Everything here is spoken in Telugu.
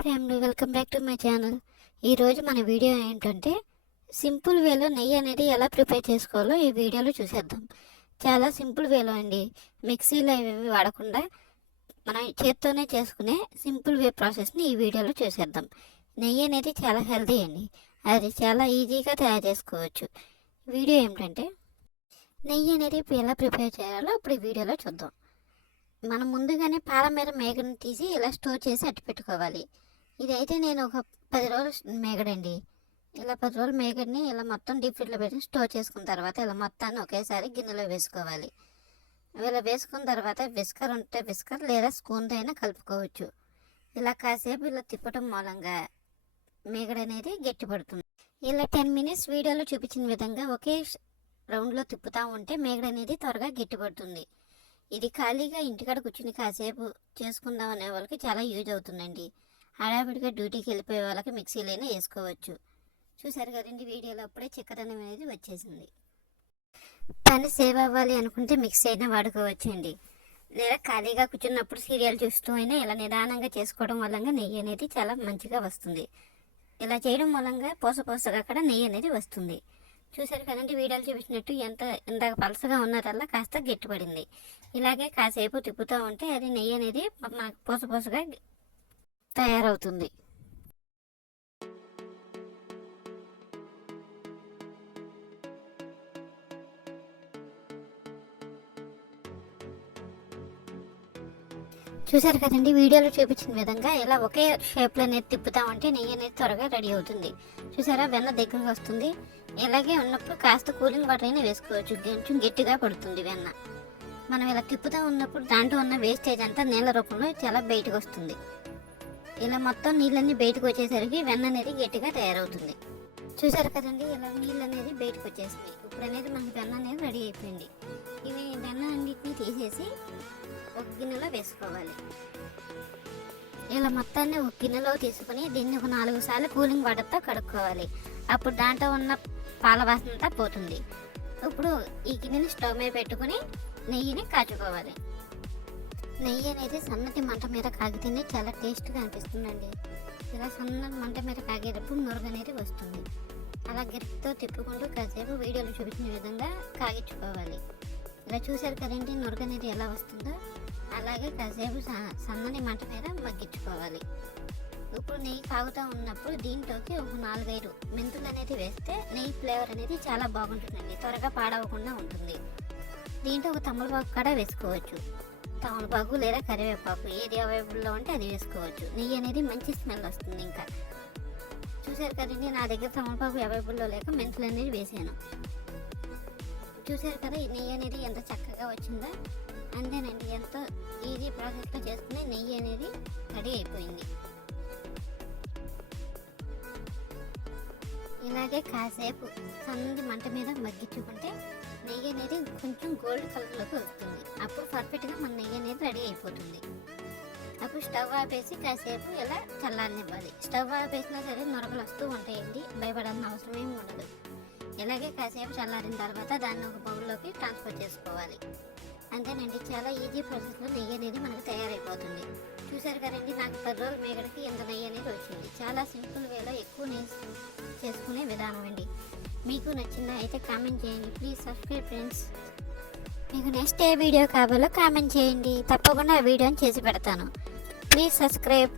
Hi family welcome back to my channel. ఈరోజు మన వీడియో ఏంటంటే సింపుల్ వేలో నెయ్యి అనేది ఎలా ప్రిపేర్ చేసుకోవాలో ఈ వీడియోలో చూసేద్దాం. చాలా సింపుల్ వేలో అండి. మిక్సీలో ఇవి వాడకుండా మనం చేత్తోనే చేసుకునే సింపుల్ వే ప్రాసెస్ని ఈ వీడియోలో చూసేద్దాం. నెయ్యి అనేది చాలా హెల్తీ అండి. అది చాలా ఈజీగా తయారు చేసుకోవచ్చు. వీడియో ఏమిటంటే నెయ్యి అనేది ఇప్పుడు ఎలా ప్రిపేర్ చేయాలో ఇప్పుడు ఈ వీడియోలో చూద్దాం. మనం ముందుగానే పాల మీద మేకను తీసి ఇలా స్టోర్ చేసి అట్టు పెట్టుకోవాలి ఇదైతే నేను ఒక పది రోజులు మేగడండి. ఇలా పది రోజులు మేగడిని ఇలా మొత్తం డీప్ ఫ్రిడ్జ్లో పెట్టి స్టోర్ చేసుకున్న తర్వాత ఇలా మొత్తాన్ని ఒకేసారి గిన్నెలో వేసుకోవాలి. ఇలా వేసుకున్న తర్వాత విస్కర్ ఉంటే విస్కర్ లేదా స్పూన్తో అయినా కలుపుకోవచ్చు. ఇలా కాసేపు ఇలా తిప్పటం మూలంగా మేగడ అనేది గట్టిపడుతుంది. ఇలా టెన్ మినిట్స్ వీడియోలో చూపించిన విధంగా ఒకే రౌండ్లో తిప్పుతూ ఉంటే మేగడ అనేది త్వరగా గట్టిపడుతుంది. ఇది ఖాళీగా ఇంటికాడ కూర్చుని కాసేపు చేసుకుందాం అనే వాళ్ళకి చాలా యూజ్ అవుతుందండి. హడావిడిగా డ్యూటీకి వెళ్ళిపోయే వాళ్ళకి మిక్సీలైనా వేసుకోవచ్చు. చూసారు కదండి వీడియోలో అప్పుడే చిక్కదనం అనేది వచ్చేసింది. పని సేవ్ అవ్వాలి అనుకుంటే మిక్సీ అయినా వాడుకోవచ్చండి. లేదా ఖాళీగా కూర్చున్నప్పుడు సీరియల్ చూస్తూ అయినా ఇలా నిదానంగా చేసుకోవడం వల్ల నెయ్యి అనేది చాలా మంచిగా వస్తుంది. ఇలా చేయడం మూలంగా పోస పోసగా కూడా నెయ్యి అనేది వస్తుంది. చూసారు కదండి వీడియోలు చూపించినట్టు ఎంత ఇందాక పలసగా ఉన్నదల్లా కాస్త గట్టిపడింది. ఇలాగే కాసేపు తిప్పుతూ ఉంటే అది నెయ్యి అనేది మనకు పూస తయారవుతుంది. చూసారు కదండి వీడియోలో చూపించిన విధంగా ఇలా ఒకే షేప్లో అనేది తిప్పుతామంటే నెయ్యి అనేది త్వరగా రెడీ అవుతుంది. చూసారా వెన్న దగ్గరకు వస్తుంది. ఇలాగే ఉన్నప్పుడు కాస్త కూలింగ్ వాటర్ అయినా వేసుకోవచ్చు. కొంచెం గట్టిగా పడుతుంది వెన్న మనం ఇలా తిప్పుతూ ఉన్నప్పుడు దాంట్లో ఉన్న వేస్టేజ్ అంతా నీళ్ళ రూపంలో చాలా బయటకు వస్తుంది. ఇలా మొత్తం నీళ్ళన్నీ బయటకు వచ్చేసరికి వెన్న అనేది గట్టిగా తయారవుతుంది. చూసారు కదండి ఇలా నీళ్ళు అనేది బయటకు వచ్చేసింది. ఇప్పుడు అనేది మనకి వెన్న అనేది రెడీ అయిపోయింది. ఇవి వెన్న అన్నిటిని తీసేసి ఒక గిన్నెలో వేసుకోవాలి. ఇలా మొత్తాన్ని ఒక గిన్నెలో తీసుకుని దీన్ని ఒక నాలుగు సార్లు కూలింగ్ వాటర్తో కడుక్కోవాలి. అప్పుడు దాంట్లో ఉన్న పాల వాసన అంతా పోతుంది. ఇప్పుడు ఈ గిన్నెని స్టవ్ మీద పెట్టుకుని నెయ్యిని కాచుకోవాలి. నెయ్యి అనేది సన్నటి మంట మీద కాగితేనే చాలా టేస్ట్గా అనిపిస్తుందండి. ఇలా సన్నటి మంట మీద కాగేటప్పుడు నురగ అనేది వస్తుంది. అలా గరిటతో తిప్పుకుంటూ కాసేపు వీడియోలో చూపించిన విధంగా కాగించుకోవాలి. ఇలా చూశారు కదండి నురగ అనేది ఎలా వస్తుందో? అలాగే కాసేపు స- సన్నని మంట మీద మగ్గించుకోవాలి. ఇప్పుడు నెయ్యి కాగుతూ ఉన్నప్పుడు దీంట్లోకి ఒక నాలుగైదు మెంతులు అనేది వేస్తే నెయ్యి ఫ్లేవర్ అనేది చాలా బాగుంటుందండి. త్వరగా పాడవకుండా ఉంటుంది. దీంట్లో ఒక తమలపాకు కూడా వేసుకోవచ్చు. తమలపాకు లేదా కరివేపాకు ఏది అవైలబుల్లో ఉంటే అది వేసుకోవచ్చు. నెయ్యి అనేది మంచి స్మెల్ వస్తుంది ఇంకా. చూసారు కదండి నా దగ్గర తమలపాకు అవైలబుల్లో లేక మెంతులు అనేది వేసాను. చూసారు కదా ఈ నెయ్యి అనేది ఎంత చక్కగా వచ్చిందో. అంతేనండి ఎంతో ఈజీ ప్రాసెస్లో చేసుకునే నెయ్యి అనేది రెడీ అయిపోయింది. ఇలాగే కాసేపు సన్నది మంట మీద మగ్గించుకుంటే నెయ్యి అనేది కొంచెం గోల్డ్ కలర్లోకి వస్తుంది. అప్పుడు పర్ఫెక్ట్గా మన నెయ్యి అనేది రెడీ అయిపోతుంది. అప్పుడు స్టవ్ ఆపేసి కాసేపు ఇలా చల్లారనివ్వాలి. స్టవ్ ఆపేసినా సరే నొరకలు వస్తూ ఉంటాయండి. భయపడాల్సిన అవసరం ఏమి ఉండదు. ఇలాగే కాసేపు చల్లారిన తర్వాత దాన్ని ఒక బౌల్లోకి ట్రాన్స్ఫర్ చేసుకోవాలి. అంతేనండి చాలా ఈజీ ప్రాసెస్లో నెయ్యి అనేది మనకు తయారైపోతుంది. చూసారు కదండి నాకు పది రోజుల మేగడికి ఎంత నెయ్యి అనేది వచ్చింది. చాలా సింపుల్ వేలో ఎక్కువ నెయ్యి చేసుకునే విధానం అండి. మీకు నచ్చిందా అయితే కామెంట్ చేయండి. ప్లీజ్ సబ్స్క్రైబ్ ఫ్రెండ్స్ మీకు నెక్స్ట్ ఏ వీడియో కావాలో కామెంట్ చేయండి. తప్పకుండా ఆ వీడియోని చేసి పెడతాను. Please subscribe